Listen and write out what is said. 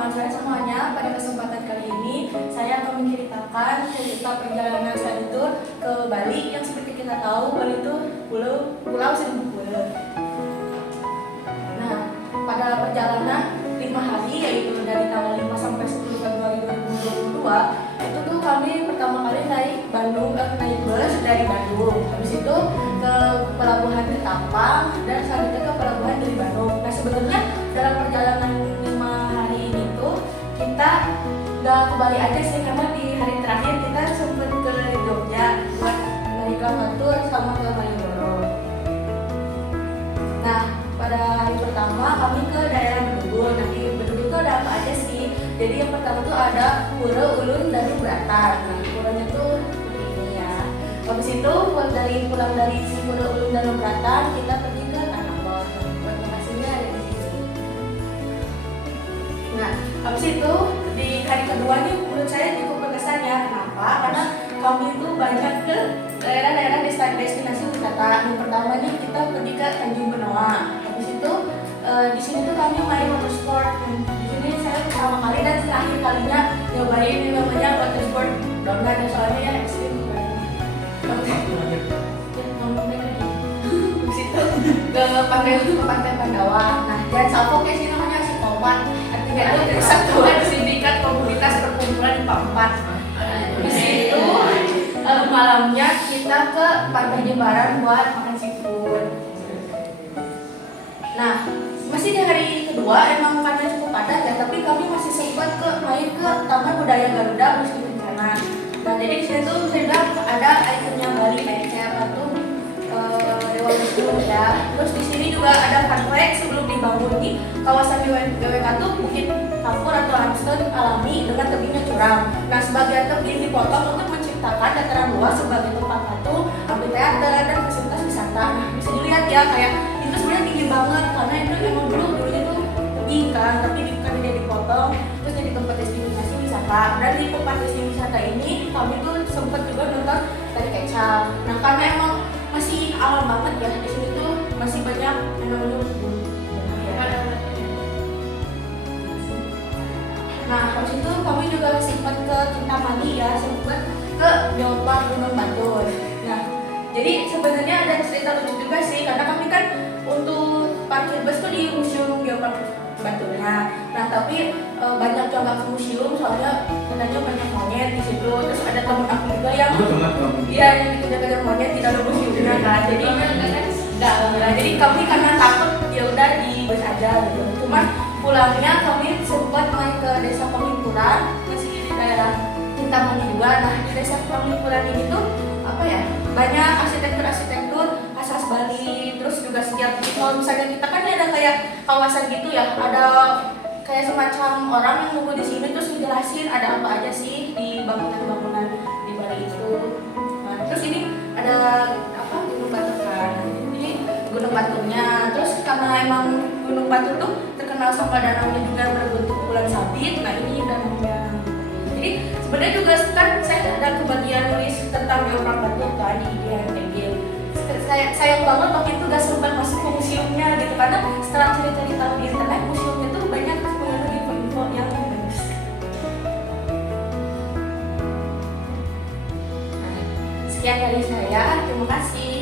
selamat sore semuanya. Pada kesempatan kali ini, saya akan menceritakan cerita perjalanan saya itu ke Bali. Yang seperti kita tahu, Bali itu pulau seribu pulau. Nah, pada perjalanan 5 hari, yaitu dari tanggal 5 sampai 10 Februari 2022, itu tuh kami pertama kali naik bus dari Bandung. Habis itu ke pelabuhan Ketapang dan selanjutnya ke pelabuhan dari Bandung. Nah, sebenarnya dalam perjalanan 5 hari ini tuh kita nggak ke Bali aja sih, karena di hari terakhir kita sempat ke Jogja buat naik Batur sama ke Malioboro. Nah, pada hari pertama kami ke daerah Bedugul. Nah, di Bedugul itu ada apa aja sih? Jadi yang pertama tuh ada Pura Ulun dan Bratan. Nah, puranya tuh seperti ini ya. Habis itu pulang dari Pura Ulun dan Bratan, kita pergi ke Anambas. Buat lokasinya ada di sini. Nah, habis itu di hari kedua nih menurut saya cukup berkesan ya. Kenapa? Karena kami itu banyak ke daerah-daerah destinasi wisata. Yang pertama nih kita pergi ke Tanjung Benoa. Habis itu di sini tuh kami main water sport. Di sini saya pertama kali dan terakhir kalinya nyobain yang namanya water sport donat, soalnya ya ekstrim banget. Habis itu ke pantai Pandawa. Nah, dan salpok ya sih namanya si Kompat. Artinya itu kesatuan sindikat komunitas perkumpulan Pampat. Di situ malamnya kita ke Pantai Jembaran buat makan seafood. Nah, masih di hari kedua emang karena cukup padat ya, tapi kami masih sempat main ke Taman Budaya Garuda Wisnu Kencana. Nah, jadi di situ saya bilang ada ikonnya Bali, Lecer atau Dewa Wisnu ya. Terus di sini juga ada fun fact, sebelum dibangun di kawasan GWK tuh Bukit Kapur atau limestone alami dengan tebingnya curam. Nah, sebagian tebing dipotong untuk menciptakan dataran luas sebagai tempat patung, amphitheater dan fasilitas wisata. Nah, bisa dilihat ya kayak itu sebenarnya tinggi banget karena itu emang dulunya tuh tebing kan, tapi karena dia dipotong terus jadi tempat destinasi wisata. Dan di tempat destinasi wisata ini kami tuh sempat juga nonton tari kecap. Nah, karena emang masih awal banget ya, di sini tuh masih banyak yang namanya kebun. Nah, habis itu kami juga sempat ke Kintamani ya, sempat ke Geopark Gunung Batur. Nah, jadi sebenarnya ada cerita lucu juga sih, karena kami kan untuk parkir bus tuh di Museum Geopark Baturnya. Nah, tapi banyak coba ke museum soalnya katanya banyak monyet di situ. Terus ada teman aku juga yang yang dikejar-kejar monyet di dalam museumnya kan. Jadi jadi kami karena takut ya udah di bus aja gitu. Cuma pulangnya kami sempat main ke Desa Pamingkuran, masih di daerah Kintamani juga. Nah, di Desa Pamingkuran ini tuh apa ya, banyak arsitektur khas Bali. Terus juga setiap kalau misalnya kita kan ada kayak kawasan gitu ya, ada kayak semacam orang yang nunggu di sini terus ngejelasin ada apa aja sih di bangunan-bangunan di Bali itu. Nah, terus ini ada apa, Gunung Batur kan. Ini Gunung Baturnya. Terus karena emang Gunung Batur tuh terkenal sama danaunya juga berbentuk bulan sabit. Nah, ini danaunya. Jadi sebenarnya juga kan saya ada kebagian nulis tentang Geopark Batur kan di IGN. Sayang banget waktu itu gak sempat masuk ke museumnya gitu, karena setelah cari-cari tahu di internet museumnya tuh banyak sebenarnya info-info yang bagus. Nah, sekian dari saya, terima kasih.